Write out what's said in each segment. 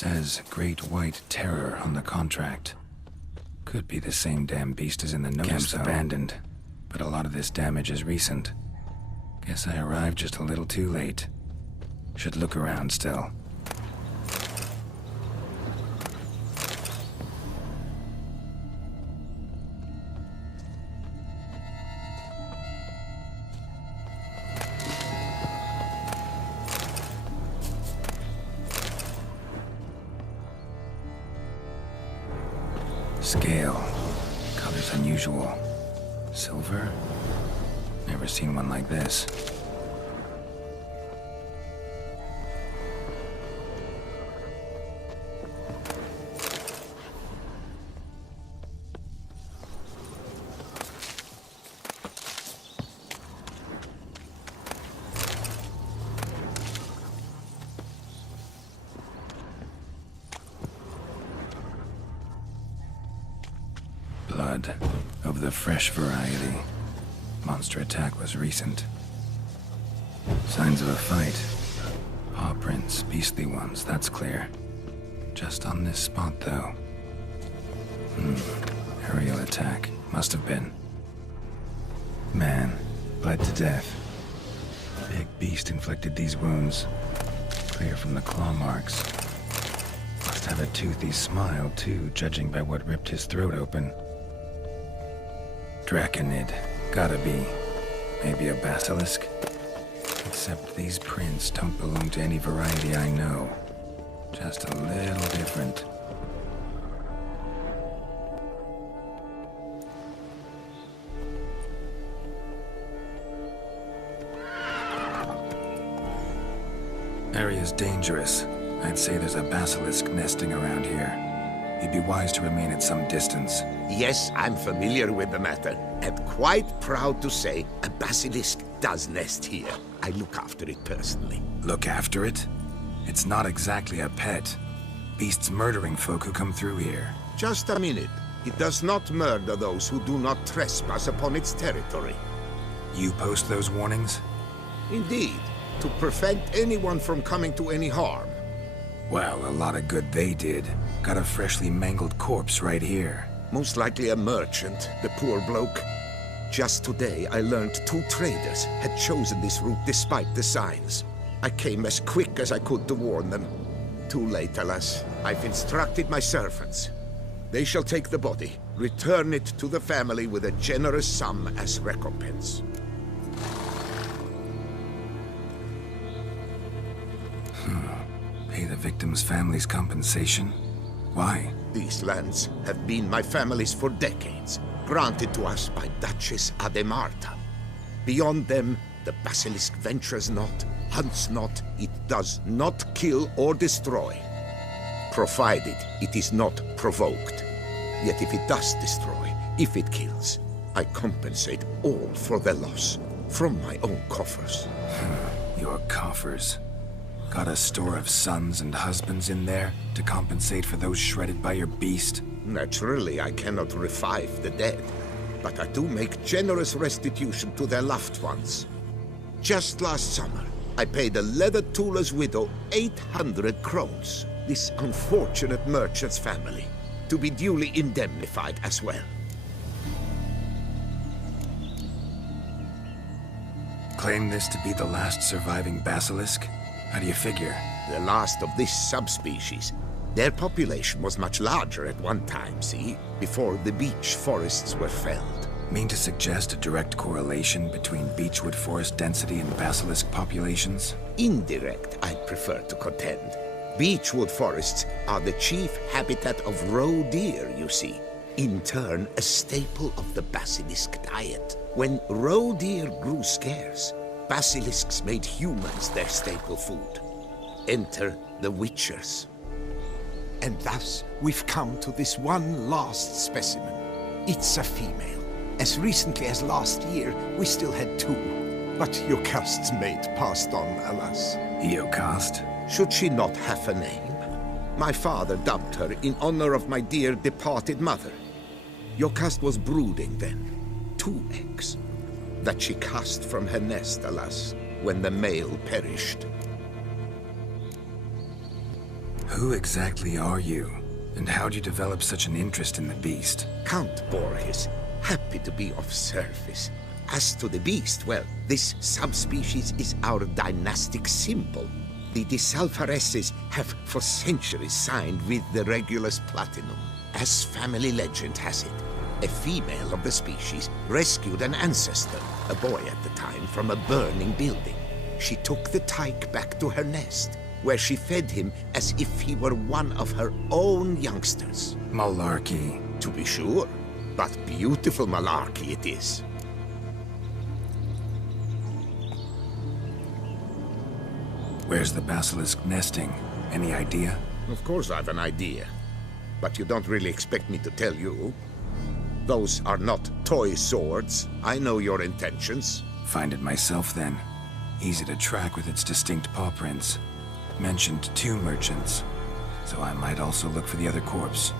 Says Great White Terror on the contract. Could be the same damn beast as in the notice. Camp's abandoned, but a lot of this damage is recent. Guess I arrived just a little too late. Should look around still. Scale. Color's unusual. Silver? Never seen one like this. Blood of the fresh variety. Monster attack was recent. Signs of a fight. Paw prints, beastly ones, that's clear. Just on this spot, though. Aerial attack. Must have been. Man, bled to death. Big beast inflicted these wounds. Clear from the claw marks. Must have a toothy smile, too, judging by what ripped his throat open. Draconid. Gotta be. Maybe a basilisk? Except these prints don't belong to any variety I know. Just a little different. Area's dangerous. I'd say there's a basilisk nesting around here. You'd be wise to remain at some distance. Yes, I'm familiar with the matter, and quite proud to say a basilisk does nest here. I look after it personally. Look after it? It's not exactly a pet. Beasts murdering folk who come through here. Just a minute. It does not murder those who do not trespass upon its territory. You post those warnings? Indeed, to prevent anyone from coming to any harm. Well, a lot of good they did. Got a freshly mangled corpse right here. Most likely a merchant, the poor bloke. Just today, I learned 2 traders had chosen this route despite the signs. I came as quick as I could to warn them. Too late, alas. I've instructed my servants. They shall take the body, return it to the family with a generous sum as recompense. Pay the victim's family's compensation? Why? These lands have been my family's for decades, granted to us by Duchess Ademarta. Beyond them, the basilisk ventures not, hunts not, it does not kill or destroy, provided it is not provoked. Yet if it does destroy, if it kills, I compensate all for the loss, from my own coffers. Your coffers. Got a store of sons and husbands in there to compensate for those shredded by your beast? Naturally, I cannot revive the dead, but I do make generous restitution to their loved ones. Just last summer, I paid a leather tooler's widow 800 crowns, this unfortunate merchant's family, to be duly indemnified as well. Claim this to be the last surviving basilisk? How do you figure? The last of this subspecies. Their population was much larger at one time, see? Before the beech forests were felled. Mean to suggest a direct correlation between beechwood forest density and basilisk populations? Indirect, I'd prefer to contend. Beechwood forests are the chief habitat of roe deer, you see. In turn, a staple of the basilisk diet. When roe deer grew scarce, basilisks made humans their staple food. Enter the witchers. And thus, we've come to this one last specimen. It's a female. As recently as last year, we still had 2. But Jocast's mate passed on, alas. Jocast? Should she not have a name? My father dubbed her in honor of my dear departed mother. Jocast was brooding then. 2 eggs. That she cast from her nest, alas, when the male perished. Who exactly are you? And how'd you develop such an interest in the beast? Count Borges, happy to be of service. As to the beast, well, this subspecies is our dynastic symbol. The Desalfareses have for centuries signed with the Regulus Platinum. As family legend has it, a female of the species rescued an ancestor, a boy at the time, from a burning building. She took the tyke back to her nest, where she fed him as if he were one of her own youngsters. Malarkey. To be sure, but beautiful malarkey it is. Where's the basilisk nesting? Any idea? Of course I've an idea, but you don't really expect me to tell you. Those are not toy swords. I know your intentions. Find it myself then. Easy to track with its distinct paw prints. Mentioned 2 merchants, so I might also look for the other corpse.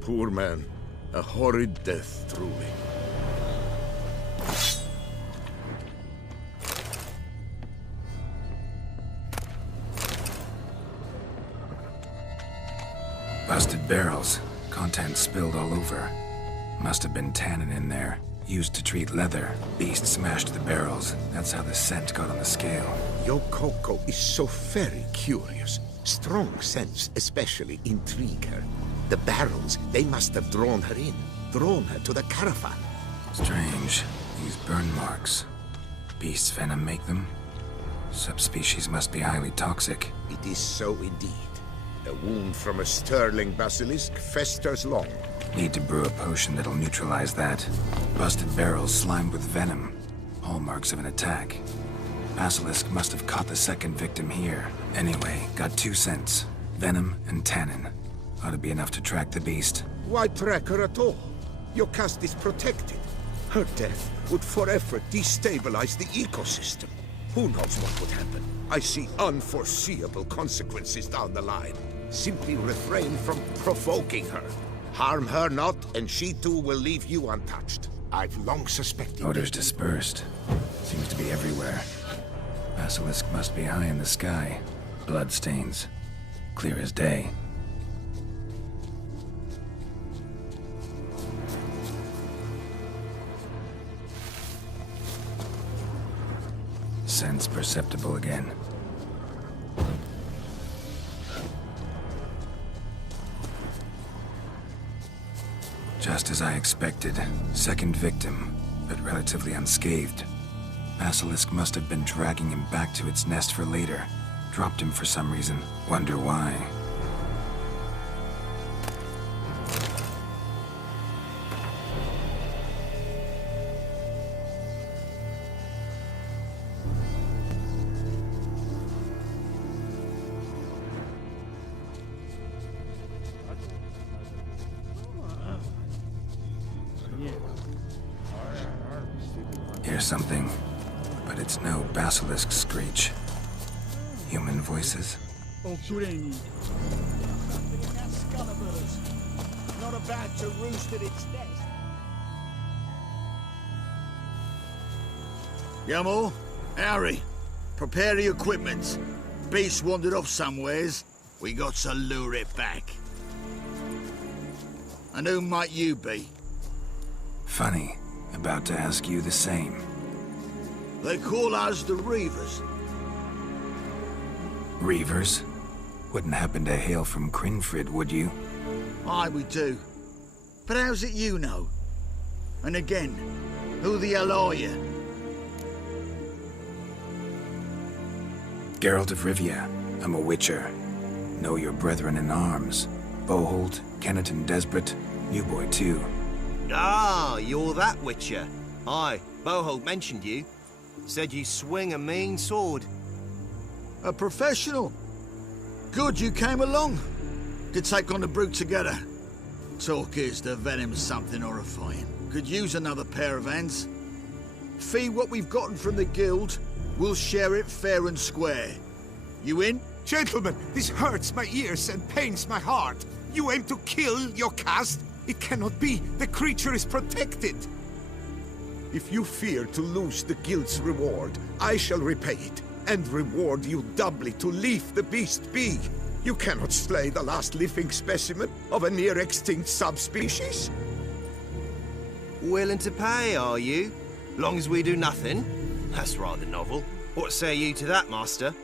Poor man. A horrid death, truly. Busted barrels. Contents spilled all over. Must have been tannin in there. Used to treat leather. Beast smashed the barrels. That's how the scent got on the scale. Your Coco is so very curious. Strong scents especially intrigue her. The barrels, they must have drawn her in. Drawn her to the caravan. Strange. These burn marks. Beast's venom make them? Subspecies must be highly toxic. It is so indeed. A wound from a sterling basilisk festers long. Need to brew a potion that'll neutralize that. Busted barrels slimed with venom. Hallmarks of an attack. Basilisk must have caught the second victim here. Anyway, got 2 scents. Venom and tannin. Ought to be enough to track the beast. Why track her at all? Your caste is protected. Her death would forever destabilize the ecosystem. Who knows what would happen? I see unforeseeable consequences down the line. Simply refrain from provoking her. Harm her not, and she too will leave you untouched. I've long suspected. Odors dispersed. Seems to be everywhere. Basilisk must be high in the sky. Bloodstains. Clear as day. Sense perceptible again. Just as I expected. Second victim, but relatively unscathed. Basilisk must have been dragging him back to its nest for later. Dropped him for some reason. Wonder why. Hear something, but it's no basilisk screech. Human voices. Not about to roost at its nest. Yamal, Harry, prepare the equipment. Beast wandered off somewheres. We got to lure it back. And who might you be? Funny. About to ask you the same. They call us the Reavers. Reavers? Wouldn't happen to hail from Crinfrid, would you? Aye, we do. But how's it you know? And again, who the hell are you? Geralt of Rivia. I'm a witcher. Know your brethren in arms. Boholt, Kennet and Desperate. You boy too. Ah, you're that witcher. Aye, Boholt mentioned you. Said you swing a mean sword. A professional. Good you came along. Could take on the brute together. Talk is the venom's something horrifying. Could use another pair of hands. Fee what we've gotten from the guild, we'll share it fair and square. You in? Gentlemen, this hurts my ears and pains my heart. You aim to kill your caste? It cannot be. The creature is protected. If you fear to lose the guild's reward, I shall repay it, and reward you doubly to leave the beast be. You cannot slay the last living specimen of a near-extinct subspecies. Willing to pay, are you? Long as we do nothing? That's rather novel. What say you to that, Master?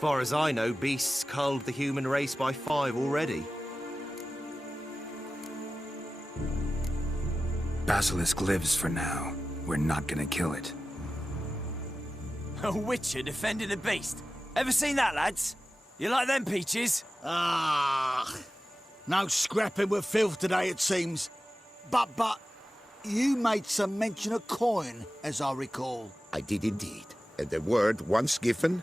Far as I know, beasts culled the human race by 5 already. Basilisk lives for now. We're not gonna kill it. A witcher defending a beast. Ever seen that, lads? You like them peaches? Ah, no scrapping with filth today, it seems. But, you made some mention of coin, as I recall. I did indeed. And the word once given...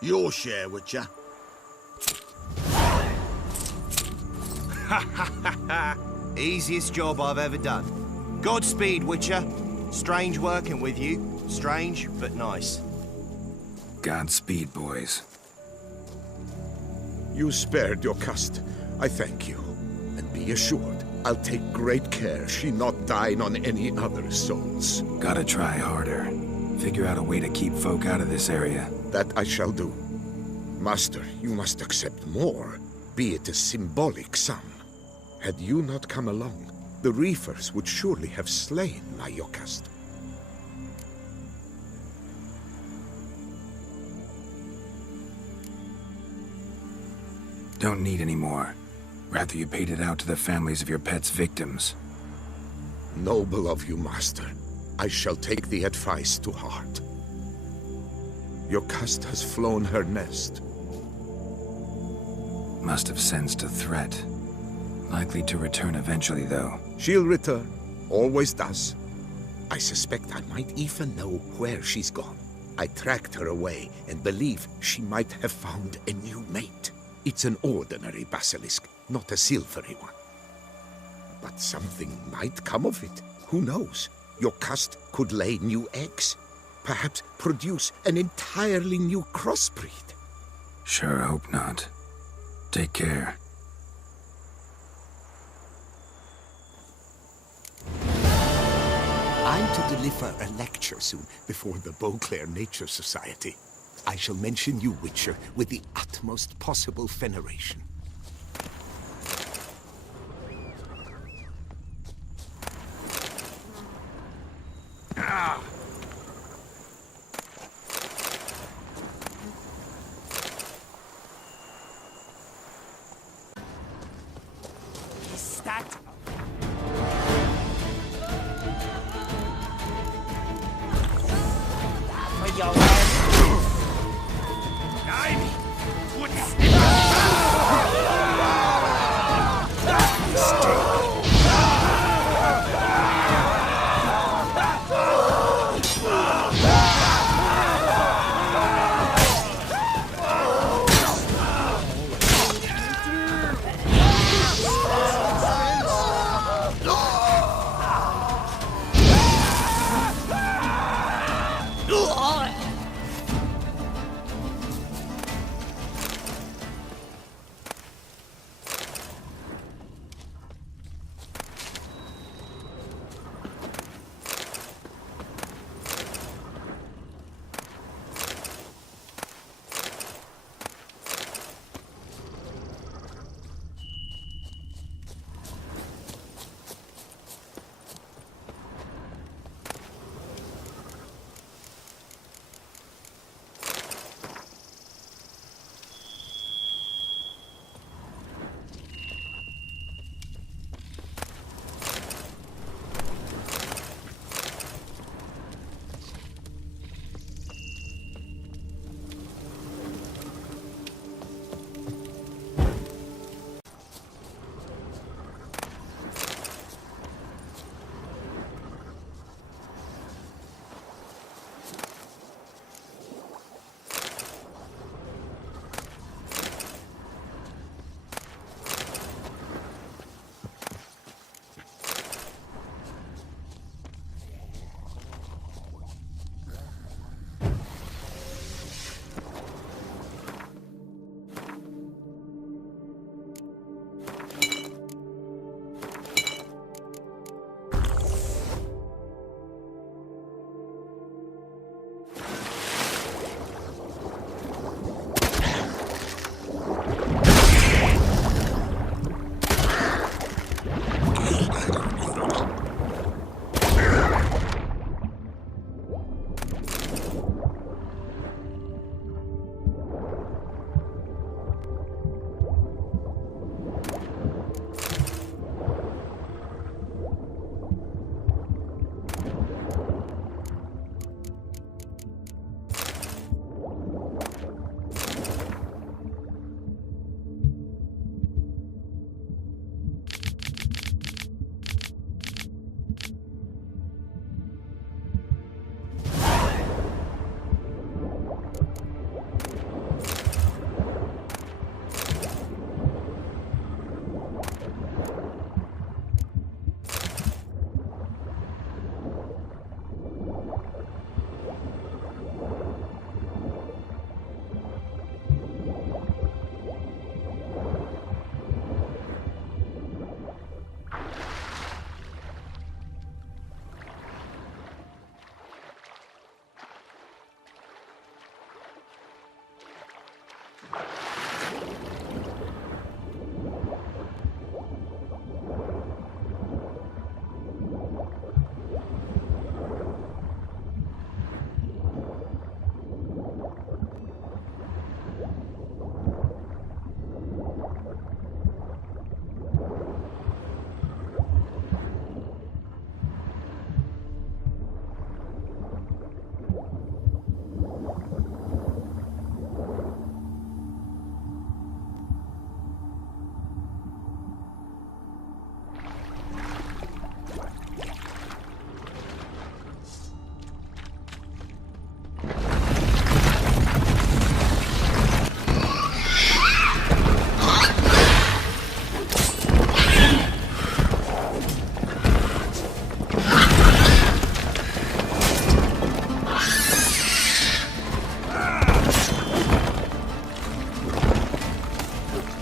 Your share, Witcher. Easiest job I've ever done. Godspeed, Witcher. Strange working with you. Strange, but nice. Godspeed, boys. You spared your caste. I thank you. And be assured, I'll take great care she not dine on any other souls. Gotta try harder. Figure out a way to keep folk out of this area. That I shall do. Master, you must accept more, be it a symbolic sum. Had you not come along, the reefers would surely have slain my Yokast. Don't need any more. Rather you paid it out to the families of your pet's victims. Noble of you, Master. I shall take the advice to heart. Your caste has flown her nest. Must have sensed a threat. Likely to return eventually, though. She'll return. Always does. I suspect I might even know where she's gone. I tracked her away and believe she might have found a new mate. It's an ordinary basilisk, not a silvery one. But something might come of it. Who knows? Your caste could lay new eggs. Perhaps produce an entirely new crossbreed. Sure hope not. Take care. I'm to deliver a lecture soon before the Beauclair Nature Society. I shall mention you, Witcher, with the utmost possible veneration. Stacked. For your head.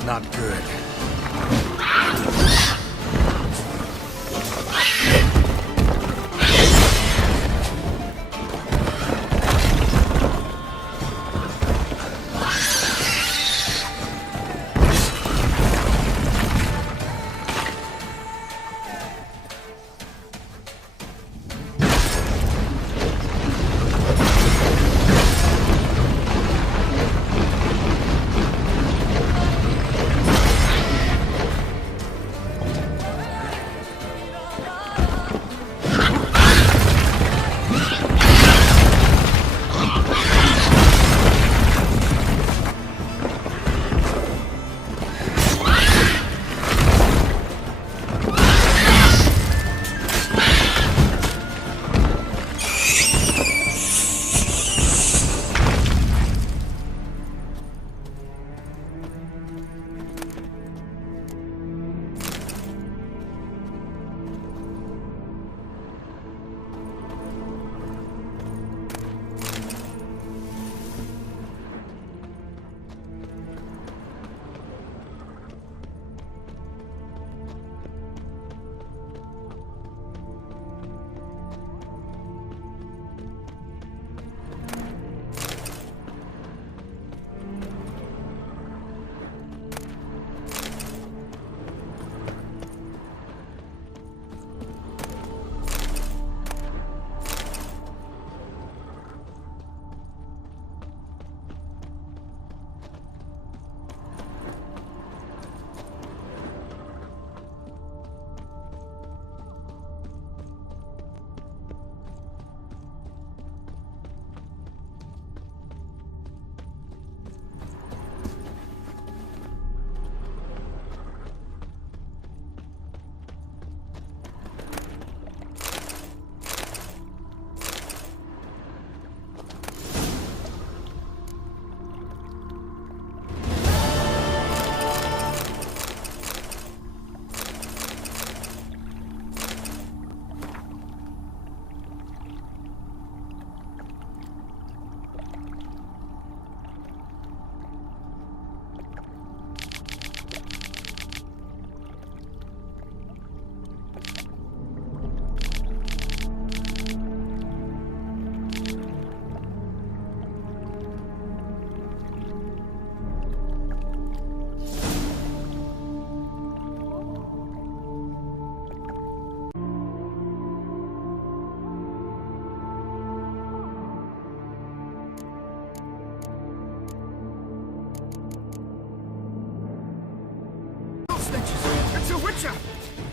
Not good. It's a witcher!